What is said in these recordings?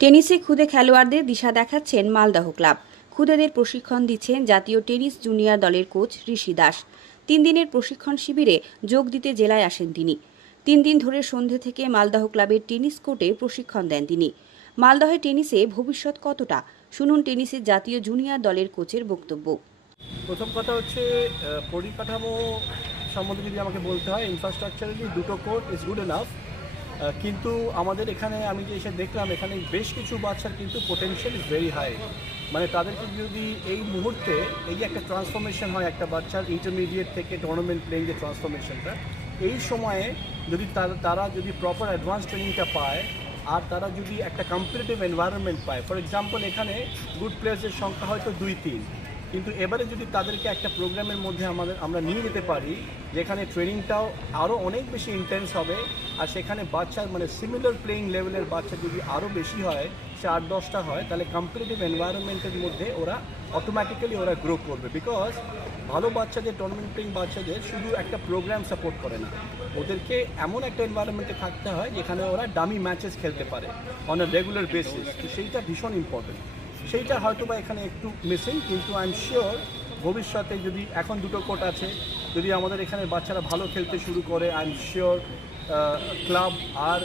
টেনিসে খুদে খেলোয়াড়দের দিশা দেখাচ্ছেন মালদহ ক্লাব। খুদেদের প্রশিক্ষণ দিচ্ছেন জাতীয় টেনিস জুনিয়র দলের কোচ ঋষি দাস। তিন দিনের প্রশিক্ষণ শিবিরে যোগ দিতে জেলায় আসেন তিনি। তিন দিন ধরে সন্ধে থেকে মালদহ ক্লাবের টেনিস কোর্টে প্রশিক্ষণ দেন তিনি। মালদহে টেনিসে ভবিষ্যৎ কতটা? শুনুন টেনিসের জাতীয় জুনিয়র দলের কোচের বক্তব্য। প্রথম কথা হচ্ছে পরিকাঠামো সম্বন্ধে যদি আমাকে বলতে হয় ইনফ্রাস্ট্রাকচারালি দুটো কোর্ট ইজ গুড এনাফ কিন্তু আমাদের এখানে আমি যে এসে দেখলাম, এখানে বেশ কিছু বাচ্চার কিন্তু পোটেনশিয়াল ইজ ভেরি হাই মানে তাদেরকে যদি এই মুহূর্তে এই যে একটা ট্রান্সফরমেশন হয় একটা বাচ্চার ইন্টারমিডিয়েট থেকে টুর্নামেন্ট প্লেইং যে ট্রান্সফরমেশনটা এই সময়ে যদি তারা যদি প্রপার অ্যাডভান্স ট্রেনিংটা পায়, আর তারা যদি একটা কম্পিটিটিভ এনভায়রনমেন্ট পায়। ফর এক্সাম্পল এখানে গুড প্লেয়ার্সের সংখ্যা হয়তো দুই তিন কিন্তু এবারে যদি তাদেরকে একটা প্রোগ্রামের মধ্যে আমাদের আমরা নিয়ে যেতে পারি, যেখানে ট্রেনিংটাও আরও অনেক বেশি ইন্টেন্স হবে, আর সেখানে বাচ্চা মানে সিমিলার প্লেইং লেভেলের বাচ্চা যদি আরও বেশি হয় সে আট দশটা হয়, তাহলে কম্পিটিটিভ এনভায়রনমেন্টের মধ্যে ওরা অটোমেটিক্যালি ওরা গ্রো করবে। বিকজ ভালো বাচ্চাদের টুর্নামেন্ট প্লেইং বাচ্চাদের শুধু একটা প্রোগ্রাম সাপোর্ট করে না। ওদেরকে এমন একটা এনভায়রনমেন্টে থাকতে হয়, যেখানে ওরা ডামি ম্যাচেস খেলতে পারে অন আ রেগুলার বেসিস তো সেইটা ভীষণ ইম্পর্টেন্ট সেইটা হয়তো বা এখানে একটু মিসিং কিন্তু আই এম শিওর ভবিষ্যতে যদি এখন দুটো কোর্ট আছে যদি আমাদের এখানে বাচ্চারা ভালো খেলতে শুরু করে আই এম শিওর ক্লাব আর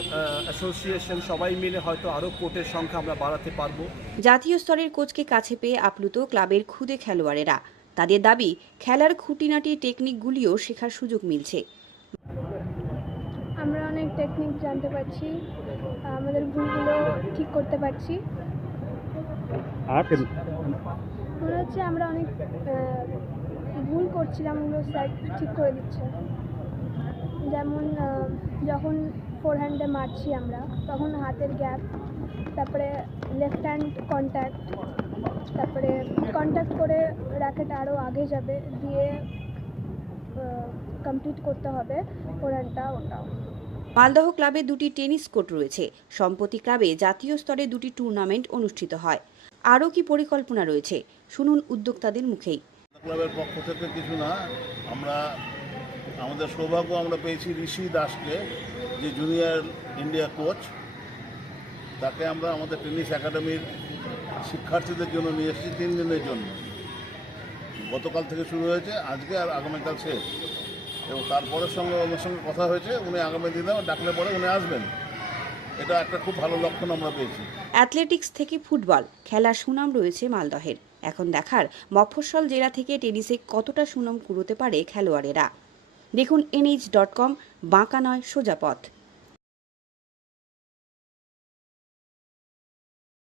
অ্যাসোসিয়েশন সবাই মিলে হয়তো আরও কোর্টের সংখ্যা আমরা বাড়াতে পারব। জাতীয় স্তরের কোচকে কাছে পেয়ে আপ্লুত ক্লাবের খুদে খেলোয়াড়েরা। তাদের দাবি খেলার খুঁটিনাটি টেকনিকগুলিও শেখার সুযোগ মিলছে। আমরা অনেক টেকনিক জানতে পারছি আমাদের ভুলগুলো ঠিক করতে পারছি। আর মনে হচ্ছে আমরা অনেক ভুল করছিলাম ওগুলো স্যার ঠিক করে দিচ্ছে। যেমন যখন ফোর হ্যান্ডে মারছি আমরা তখন হাতের গ্যাপ তারপরে লেফট হ্যান্ড কন্ট্যাক্ট তারপরে কন্ট্যাক্ট করে র্যাকেট আরও আগে যাবে দিয়ে কমপ্লিট করতে হবে ফোর হ্যান্ডটা ওটাও। মালদহ ক্লাবে দুটি টেনিস কোর্ট রয়েছে। সম্প্রতি ক্লাবে জাতীয় স্তরে দুটি টুর্নামেন্ট অনুষ্ঠিত হয়। আরও কি পরিকল্পনা রয়েছে? শুনুন উদ্যোক্তাদের মুখেই। ক্লাবের পক্ষ থেকে কিছু না, আমরা, আমাদের সৌভাগ্য আমরা পেয়েছি ঋষি দাসকে, যে জুনিয়র ইন্ডিয়া কোচ তাকে আমরা আমাদের টেনিস একাডেমির শিক্ষার্থীদের জন্য নিয়ে এসেছি তিন দিনের জন্য। গতকাল থেকে শুরু হয়েছে, আজকে আর আগামীকাল শেষ। এবং তারপরের সঙ্গে ওনার সঙ্গে কথা হয়েছে, উনি আগামী দিনে ডাকলে পরে উনি আসবেন। এটা একটা খুব ভালো লক্ষণ আমরা পেয়েছি। অ্যাথলেটিক্স থেকে ফুটবল, খেলার সুনাম রয়েছে মালদহের। এখন দেখার মফস্বল জেলা থেকে টেনিসে কতটা সুনাম কুড়োতে পারে খেলোয়াড়েরা। দেখুন এনএইচ ডট কম, বাঁকা নয় সোজা পথ।